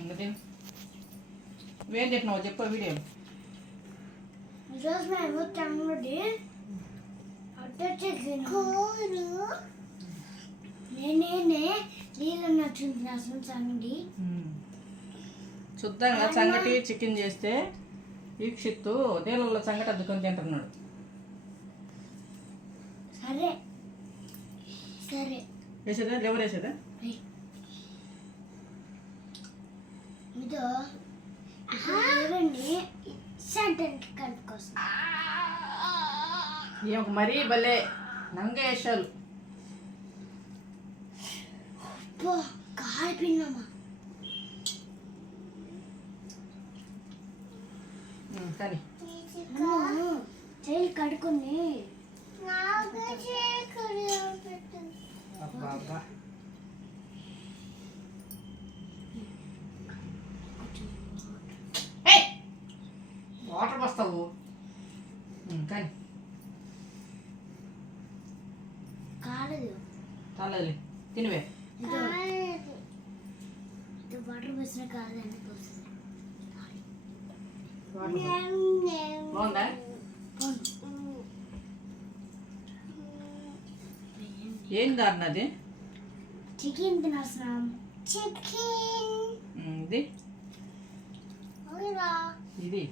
నువ్వేం తింటున్నావు చెప్పు వీడియో. ఈరోజు మేము తమ్ముడి కూరు. నేనేనే నీళ్ళు నచ్చింది అసలు సంగడి శుద్ధంగా సంగటి చికెన్ చేస్తే ఈక్షిత్తు నీళ్ళల్లో సంగటి అద్దుకొని తింటున్నాడు. సరే. సరే. వేసేదా? లేవర్ వేసేదా? ఇదో ఎవరిని? సెంటర్కి కలుపుకొస్తా ఈమెకు మరీ భలే నంగ వేషాలు పో కాలిపోయినామా ఉమ్, కానీ చేయి కడుక్కుని. అబ్బా అబ్బా. కానీ. కాలేదు. చాలది తినవే. వాటర్ పోసిన పోస్తుంది వాటర్ బాగుందా? ఏం దారుణ అది? చికెన్ తినేస్తున్నాం చికెన్. ఇది. ఇది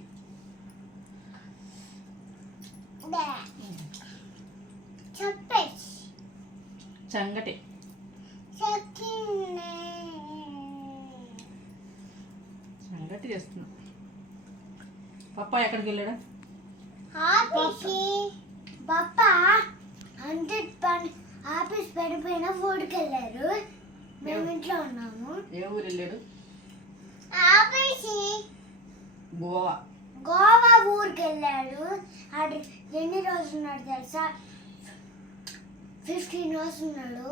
చెప్పేసి సంగటి సంగటి చేస్తున్నా. పప్ప ఎక్కడికి వెళ్ళాడా? పప్ప హండ్రెడ్ పని ఆఫీస్ పడిపోయిన ఫుడ్కి వెళ్ళారు మేము ఇంట్లో ఉన్నాము. ఏ ఊరు వెళ్ళాడు? ఆఫీస్. గోవా. గోవా ఊరికి వెళ్ళాడు. ఎన్ని రోజులు ఉన్నాడు తెలుసా? ఫిఫ్టీన్ అవర్స్ ఉన్నాడు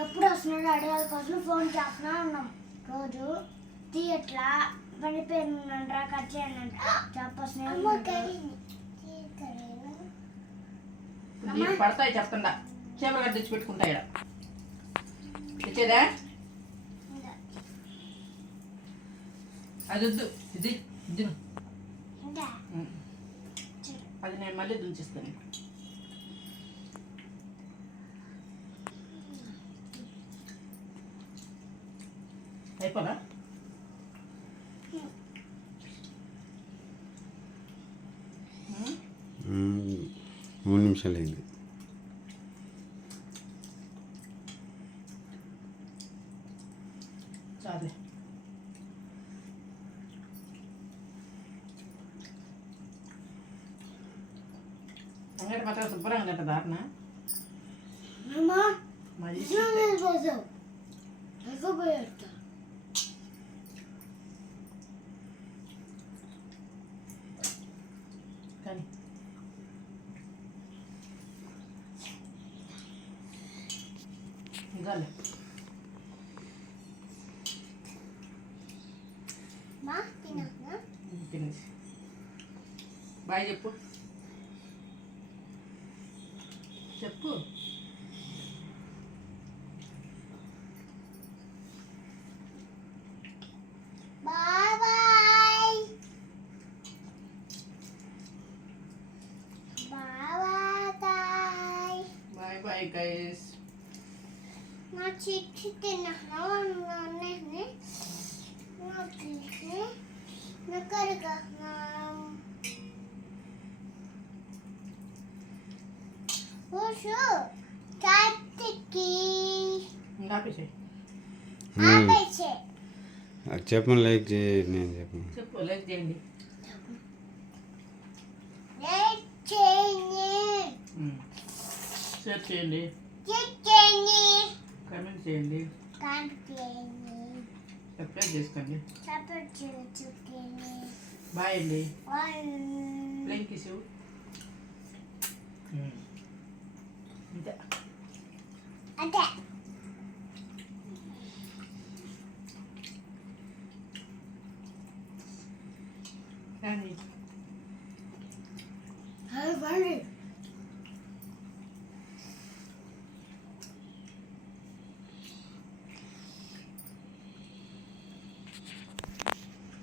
ఎప్పుడు వస్తున్నాడు అడగాలి కోసం ఫోన్ చేస్తున్నా ఉన్నాం రోజు తీయట్లా పడిపోయినంట్రా కట్ చేయండి నీకు పడతాయి చెప్తుండా చీమలు గడ్డ తెచ్చి పెట్టుకుంటా ఈడ. తెచ్చేదా? అది వద్దు. ఇది ఇది. అది నేను మళ్ళీ దుంచిస్తాను మ్మ్. మూడు నిమిషాలు అయింది. చాలే. సంగటి మాత్రం శుభ్రంగా తింట దారుణ మరి పోసావు ఎక్కపోయేస్తా కానీ ఇదాలే మా తిన్నా తినేసి బాయ్ చెప్పు చెప్పు బాయ్ బాయ్ గైస్ నా చిట్టి తిన్నాను నేను నా చిట్టి నా కరుగా ఓషు చాటికి ఇంకా ఆపేసేయ్ మ్మ్. ఆపేసే అది చెప్పను లైక్ చేయి నేను చెప్పను చెప్పు లైక్ చేయండి చేయని ఉమ్. షేర్ చేయండి కామెంట్ చేయండి సబ్స్క్రైబ్ చేసుకోండి బాయ్ అండి వన్ ప్లేన్ కిస్ అంతే అంటే కానీ